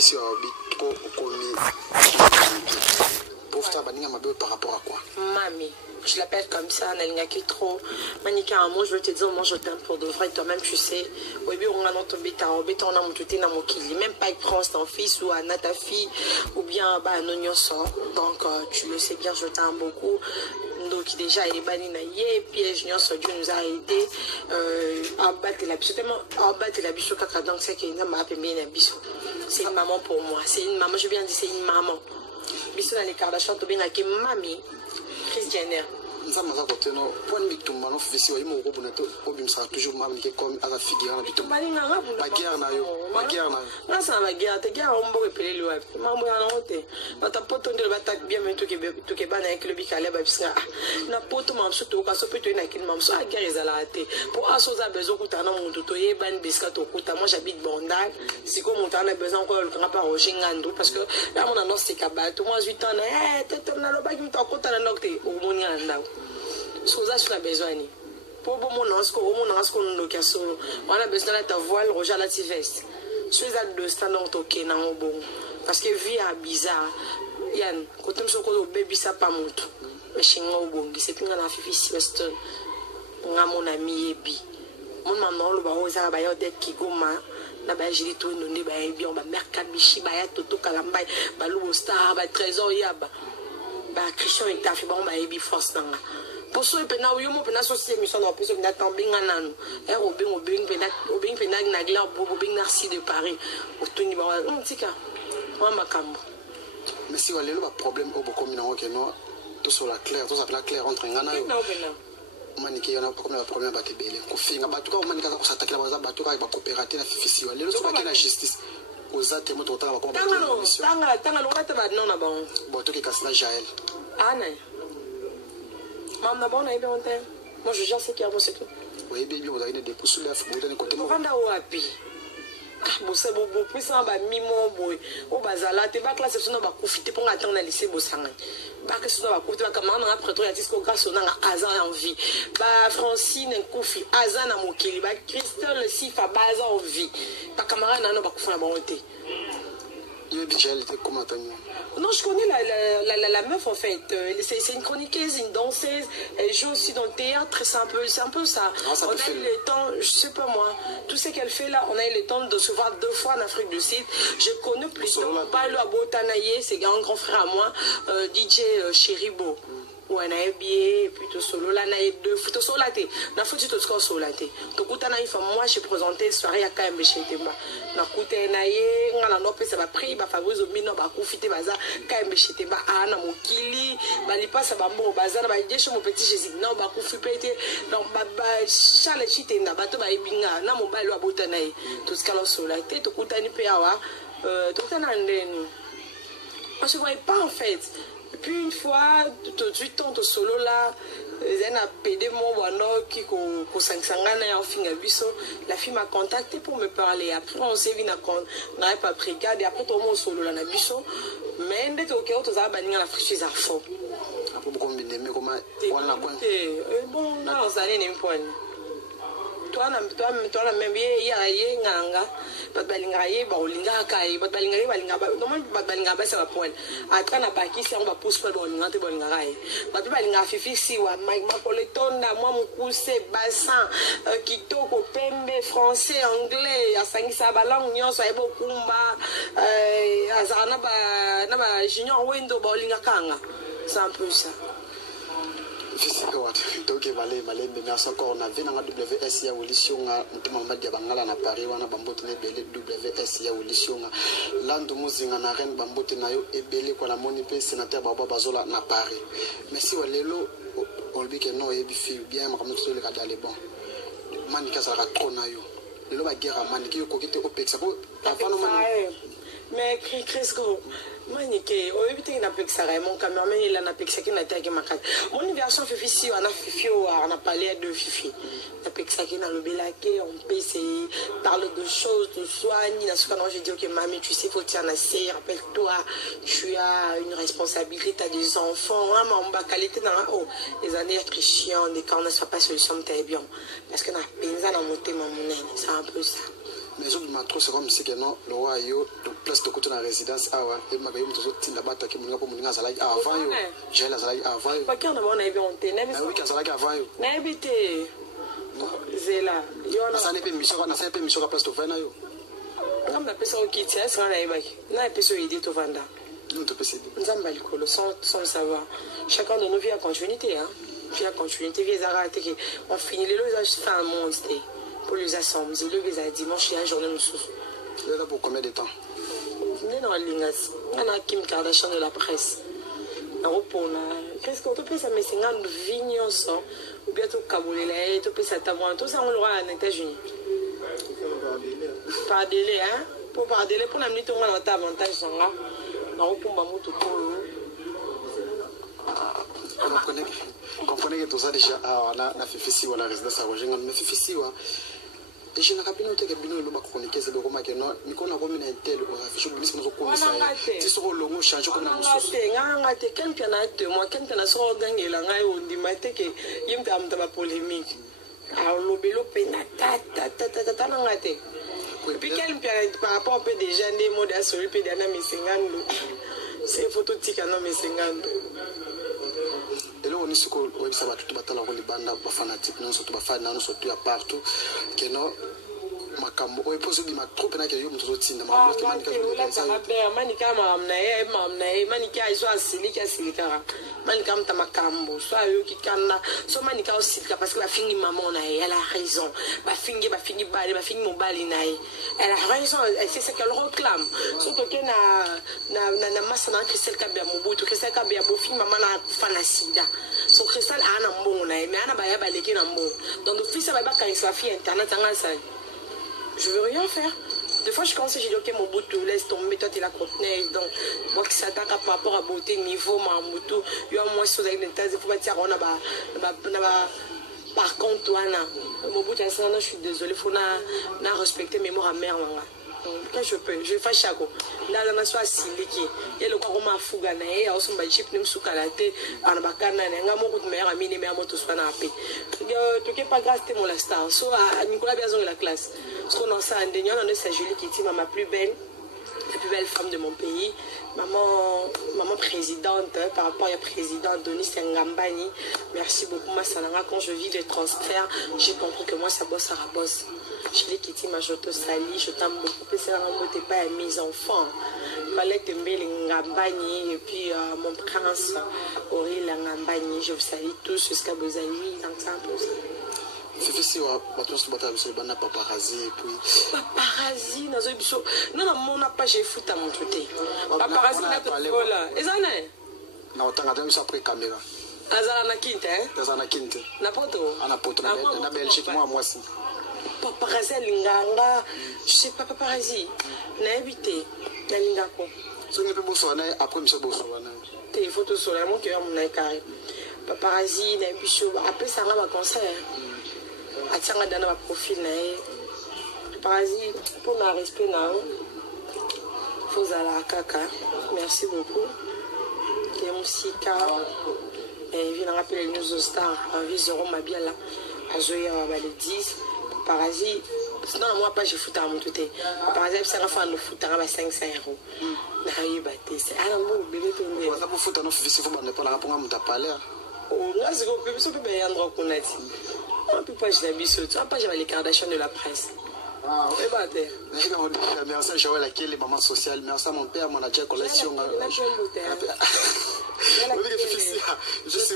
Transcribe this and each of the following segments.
Fifi trop commis. Pour ça, par rapport à quoi? Mamie, je l'appelle comme ça, Nalinga qui trop. Manika, un mot, je veux te dire, moi je t'aime pour de vrai, toi-même tu sais. Oui, on a notre bêta, on a mon touté, dans mon kili. Même pas que France, ton fils ou Anna, ta fille, ou bien bah, non, sort. Donc tu le sais bien, je t'aime beaucoup. Donc déjà, il est banni naïe, piège, Dieu nous a aidé à battre la biche. Tellement à battre la biche, donc c'est qu'il m'a appelé la biche. C'est une maman pour moi, c'est une maman, je viens de dire, c'est une maman. Biso na les Kardashian to bien avec mamie Kris Jenner. Nous avons côté no point bitumba no fisi wa imo ko bonato obimsa toujours mamie qui comme à la figure na bitumba. Baguerre na yo, baguerre na. Na sa baguerre te gars on boke pelé lo. Mambo ya na hote. Na ta poto ndele batak bien mais to ke bana avec le bikale ba biska. Na poto mamso to ka so peto na kin mamso a guerre ezalate. Pour asoza besoin kutana muntu to ye ban biska to kuta. Moi j'habite Bandal. Si comme on a besoin ko le grand pas Roger Ngando parce que là mon annonce c'est kabato. Moi 8 ans te na lo ba ki mta kota na nokte o moni anda. Soza sur la besoin ni pour bon mon asko no kaso on a besoin de ta voile rouge à la veste sur les deux standards toqué na bon parce que vie a bizarre yan quand on se cause baby ça pas montre mais chez moi bon c'est pinga na fifi Weston nga mon ami ebi mon maman lo ba oza ba yo de kigoma na ba jili to ndonde ba ebi on ba mercat bichi ba ya toto kalamba ba lu star ba trésor yaba ba Christian et ta fi ba on ba ebi force nanga pour ça, il y a une société en plus, on a tant bien en Obing Penag Nagla, Bobing Narcy de Paris, au Tony Tika, moi ma cambo. Mais si vous avez un problème au Bocomino, tout sur la claire, tout ça la claire entre Ghana et Maniki, on a un problème à Tébélé. Kofi, en tout cas, on a s'attaquer à la bateau avec la coopérative, la FIFI, les autres qui la justice. Aux athées, tout le temps, on va Jaël. Ah, non. Maman d'abord, on a eu bien longtemps. Moi, je gère ce qui est bon, c'est tout. Oui, bien, vous avez des pouces là, vous avez des côtés. On va dans Wapi. Ah, bon, c'est bon, puis ça va mimo, boy. Au bazala, t'es pas classé sur nos profiter pour attendre le lycée, bossang. Bah, que ce soit profiter, comme on a après toi, il y a des grâce au Azan en vie. Bah, Francine, Koufi, Azan à Mokili, bah, Christelle, Sifa, Bazan en vie. Bah, camarade, non, bah, Koufou, la bonté. Il y a déjà été comment non, je connais la meuf en fait. C'est une chroniqueuse, une danseuse. Elle joue aussi dans le théâtre. C'est un peu ça. Non, ça on a eu le temps, je sais pas moi, tout ce qu'elle fait là, on a eu le temps de se voir 2 fois en Afrique du Sud. Je connais plutôt Balo Abotanaye, c'est un grand frère à moi, DJ Chéribo. Ouais, on a bien, plutôt solo là, on a eu 2 photos solo là, on a foutu tout ce qu'on solo là. Donc, moi, j'ai présenté soirée à KMB chez Temba. On a coûté naïe, on a nopé, ça va pris, bah Fabrice Omino, bah Koufité, bah ça, KMB chez Temba, ah, na Mokili, bah les pas, ça va bon, bah ça, bah j'ai chez mon petit Jésus, non, bah Koufité, donc bah Charles Chitenda, bah toi, bah Ebinga, na mon balo à Botanaï, tout ce qu'on a solo là, tout coûtani péawa, tout le temps, on se voyait pas en fait. Et puis une fois, tout de suite, on solo là, la fille m'a contacté pour me parler. Après, on s'est vu, on n'avait pas pris garde. Et après, tout le monde solo là, mais dès que tu as banni la friche à fond. Après, beaucoup de gens, comment bon, non, ça n'est pas toi même nganga balingaye ba olinga kai balingaye balinga ba non balinga ba ça va point atana baki si on va pousse pas bolinga te bolinga kai balinga fifi si wa ma koletonda moi mukuse bassin kitoko pembe français anglais asangisa ba langue nyonso ay bokumba azana ba na ba junior window bolinga kanga c'est un peu ça. Donc merci encore on a vu dans la WS ya ulisio nga mtima mbadia bangala na Paris wana bambote na ebele WS ya ulisio nga lando muzinga na reine bambote na yo ebele kwa la moni pe sénateur baba bazola na Paris merci walelo olbi ke no ebi fi bien makamno to le kadale bon manika sala trop na yo lelo ba guerre maniki yo kokite opex bo avant no mais Crisco Manique, au début, il n'a pas que ça, mon cameraman, il n'a pas que ça qui n'a pas que ma carte. Mon version Fifi, on a Fifi, on a parlé de Fifi. On a pas que ça qui n'a le bélaqué, on peut essayer, parler de choses, de soins. Dans ce cas, je dis, ok, mamie, tu sais, faut que tu en assez, rappelle-toi, tu as une responsabilité, tu as des enfants, hein, mais on va qualité dans la haut. Les années chiantes, des cas, on ne soit pas solution, t'es bien. Parce que n'a pas besoin d'en monter, c'est un peu ça. mais je me trouve c'est comme si que non le roi yo de place de côté dans résidence awa et ma gayo mtozo tinda bata ki muninga po muninga zala avant yo j'ai la zala avant yo pas qu'on a bon avis on te n'a oui ka zala avant yo n'a habité zela yo na ça n'est pas mission na ça pas mission à place de vana yo comme la personne qui tient ça na ibaki na personne idée to vanda nous te peut nzamba likolo sans savoir chacun de nos vies à continuité hein vie à continuité vie arrêter que on finit les lois fin un monde pour les assembler les a dimanche et journée nous sous là pour combien de temps non lingas on a Kim Kardashian de la presse na repona qu'est-ce qu'on te peut ça mais 50 vignes ça ou bien tout kabolela tout peut ça t'avoir tout ça on l'aura aux États-Unis par délai hein pour par délai pour la minute on a un avantage ça na repomba moto ko comprenez que tout ça déjà na fifisi wala résidence à Rojenga mais fifisi wa et je n'ai pas bien que bino lo ba chroniquer c'est le roma que non ni kona ko mina intel ko afisho bilis ko ko ça ti so lo ngo change ko na muso nga te ken piana te moi ken tana so gangela ngai o ndi mate ke yimta amta ba polémique a lo belo pena ta na ngate puis quel piana par rapport au peu déjà des mots à sur le peu d'ana misengando c'est photo tika no misengando et là on est sur quoi ça va tout battre la banda ba fanatique non surtout ba fan non surtout à partout que non makambo o pose di matroupe na ke yo mutso tsinda makambo ke manika yo manika manika iso asilika silikara manika mta makambo so ayo kikana so manika osilika parce que la fingi maman na elle a raison ba fingi bali ba fingi mobali na elle a raison c'est ce qu'elle réclame surtout que na masana Christelle Kabia Mobutu Christelle Kabia bo fingi maman na fanasida so Christelle ana mbongo na mais ana ba ya baleki na mbongo donc fils ba ka sa fille internet anga ça je veux rien faire. Des fois, je commence à dire, ok, mon bout, laisse tomber, toi, tu la contenais. Donc, moi, qui s'attaque par rapport à beauté, niveau, ma moutou, il y a moins de choses avec les thèses, il faut pas dire, on a par contre, toi, mon bout, je suis désolée, il faut respecter mes mots à mère. Quand je peux, je fais chaque fois. Là, la nation a siliki. Il y a le corps ma fouga na et aussi ma chip nim soukalate en bakana na ngamo ko meilleur ami ne meilleur moto soit na paix. Tu que pas grâce mon la star. So à Nicolas Biazon de la classe. Ce qu'on en sait en dernier on a sa Julie qui est ma plus belle femme de mon pays. Maman présidente par rapport à la présidente Denis Ngambani. Merci beaucoup ma salanga quand je vis les transferts, j'ai compris que moi ça bosse à la bosse. Je l'ai quitté, je te salue, je t'aime beaucoup. C'est un mot de pas mes enfants. Il fallait te mettre Ngambani et puis mon prince Aurélien Ngambani. Je vous salue tous jusqu'à Bozali. Donc c'est un peu ça. Fifi wa bato so bata biso bana paparazzi et puis paparazzi nazo biso non mon n'a pas j'ai foutu à mon côté paparazzi na to kola ezana na otanga de biso après caméra azala na kinte azala na kinte na poto na Belgique moi si paparazzi linganga je sais pas paparazzi na habité na lingako so ne peut bosso na après biso bosso na te photos sur la mon cœur mon na carré paparazzi na biso après ça va concert atanga dans ma profil na paparazzi pour na respect na faut la kaka merci beaucoup et musika et vient rappeler les news star visero mabiala azoya ba les 10 paparazzi non moi pas je fout à mon côté paparazzi ça va faire le foot à 500 € na yibate c'est ala mo bébé to on va pas foot à nos fils faut pas la pour nga parler oh là c'est qu'on peut se peut bien endroit qu'on a dit on peut pas je biso tu pas j'ai les Kardashian de la presse et bah t'es merci Joël à qui les mamans sociales merci à mon père mon adjoint collection je sais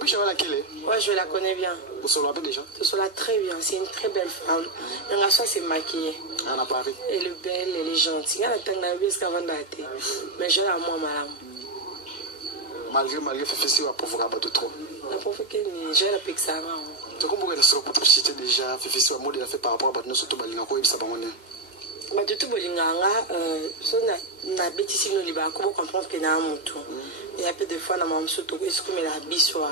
oui Joël à qui ouais je la connais bien vous soyez là déjà tu sois là très bien c'est une très belle femme elle a c'est maquillée elle a Paris elle est belle elle est gentille elle a tanga bien ce qu'avant d'aller mais je la moi madame malgré Fifi wa provoquer pas trop la provoquer ni je la pique ça tu comprends que sur pour citer déjà Fifi wa modèle fait par rapport à surtout balinga ko ibisa bango ne ba tout bolinganga so na betisi no liba ko comprendre que na mutu il y a peu de fois na mamso to est-ce que la biswa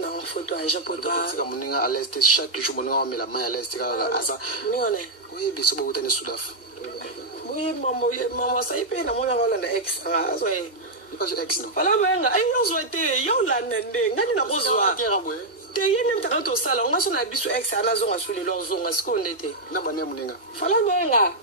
na photo à Jean Poto c'est comme ninga à l'est chaque jour on met la main à l'est asa mais on est oui biso ba utane sudaf oui maman ça y peut na mona wala na ex so pas ex non voilà benga ay yo souhaité yo la nende ngani na kozwa te yene mtaka to sala nga so na biso ex ana zonga so le zonga sikonde te na bane muninga fala bonga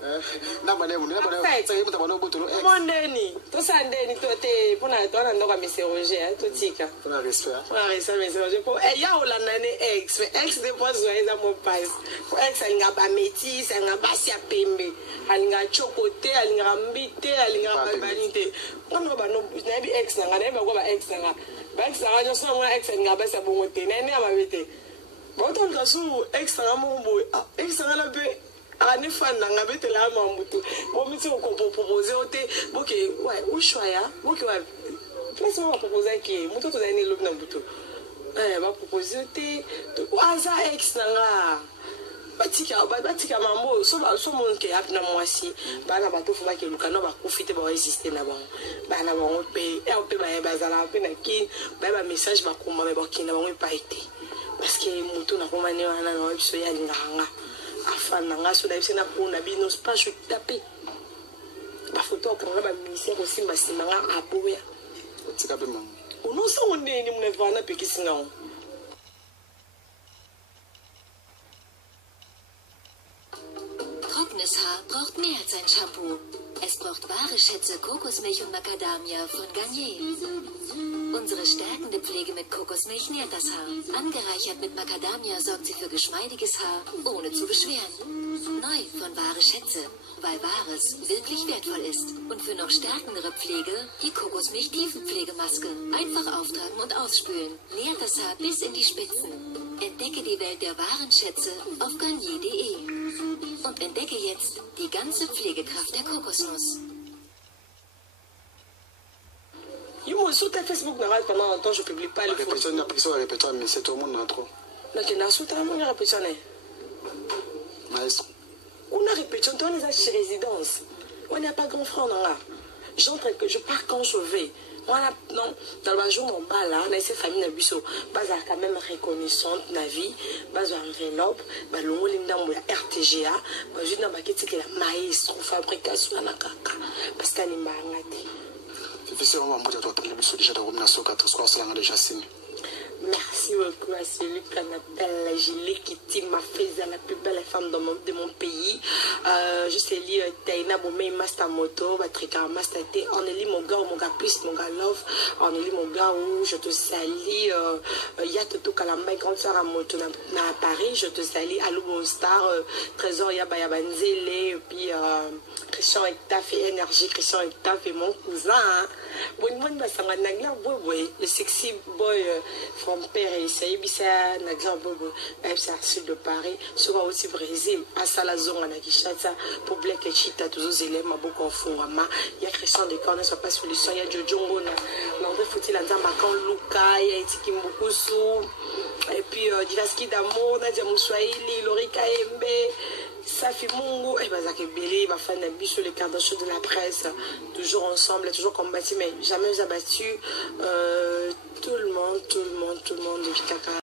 na bane muninga bane tsaye mutaba no botolo ex mondeni to sandeni to te pona to na ndoka miseroge to tika pona respect miseroge po ya ola nane ex ex de pozo eza mo pass po ex alinga ba métis alinga basi ya pembe alinga chokote alinga mbite alinga banite kono ba no na bi ex nanga na ba ko ba ex nanga ba ex nanga jo so mo ex nga ba sa bongo te nene amabete ba to ngasu ex nanga mo bo ex nanga la be ani fan nanga bete la mamutu bo mi ti ko proposer ote boke ouais ou choya boke ouais place mo proposer ki muto to dani lob na buto ba proposer ote aza ex nanga batika mambo so mon ke apna mwasi bana batofu ba ke lukano ba kufite ba exister na bango bana bango pe pe ba bazala pe na kin ba message ba kuma ba kina bango pa été parce que mutu na koma ne wana na biso ya nganga afana nga so da biso na kuna bino pas je taper ba photo pour ba ministère aussi masima nga aboya tika pe mama ono so ndeni mune vana pe kisinga on Trockenes Haar braucht mehr als ein Shampoo. Es braucht wahre Schätze Kokosmilch und Macadamia von Garnier. Unsere stärkende Pflege mit Kokosmilch nährt das Haar. Angereichert mit Macadamia sorgt sie für geschmeidiges Haar, ohne zu beschweren. Neu von wahre Schätze, weil Wahres wirklich wertvoll ist. Und für noch stärkendere Pflege die Kokosmilch Tiefenpflegemaske. Einfach auftragen und ausspülen. Nährt das Haar bis in die Spitzen. Entdecke die Welt der wahren Schätze auf garnier.de. Und entdecke jetzt die ganze Pflegekraft der Kokosnuss. Sur ta Facebook, pendant longtemps, je ne publie pas les photos. La répétition, mais c'est tout le monde trop. Donc, il y a surtout une répétition. Maestro. Une répétition, on est chez résidence. On n'a pas grand frère, je pars quand je vais. Voilà, non, dans le jour, on parle là, on a ces familles, on a quand même reconnaissante, la vie, on a enveloppe, on a RTGA, on a juste la maestro, fabrication, parce qu'on est marangati. Merci beaucoup à celui qu'on appelle la Gilet qui m'a fait la plus belle femme de mon pays. Je sais lire Taina Boumé Master Moto, Batrika Master T. On est mon gars plus, mon gars love. On est mon gars où je te salue. Yatoto Kalamba, grande soeur à Moto à Paris. Je te salue. Alou Star, Trésor Yabayabanzele, et puis Christian Ektaf et Énergie. Christian Ektaf et mon cousin. Le sexy boy from Paris, c'est Ibissa, Naglambo, sud de Paris, soit aussi Brésil, à Salazon, à Nakishata, pour Black et Chita, tous les éléments, beaucoup en fond, il y a Christian de Corne, soit pas solution, il y a Jojongo, l'André Fouti, l'Anzamakan, Luka, il y a Tikimbukusu, et puis Divaski d'amour, Nadia Moussouaïli, Lorika Embe. Safi Mungu, et Bazakebele, ma fan d'abus sur les cartes de la presse, toujours ensemble, toujours combattu, mais jamais abattu. Tout le monde, depuis Kaka.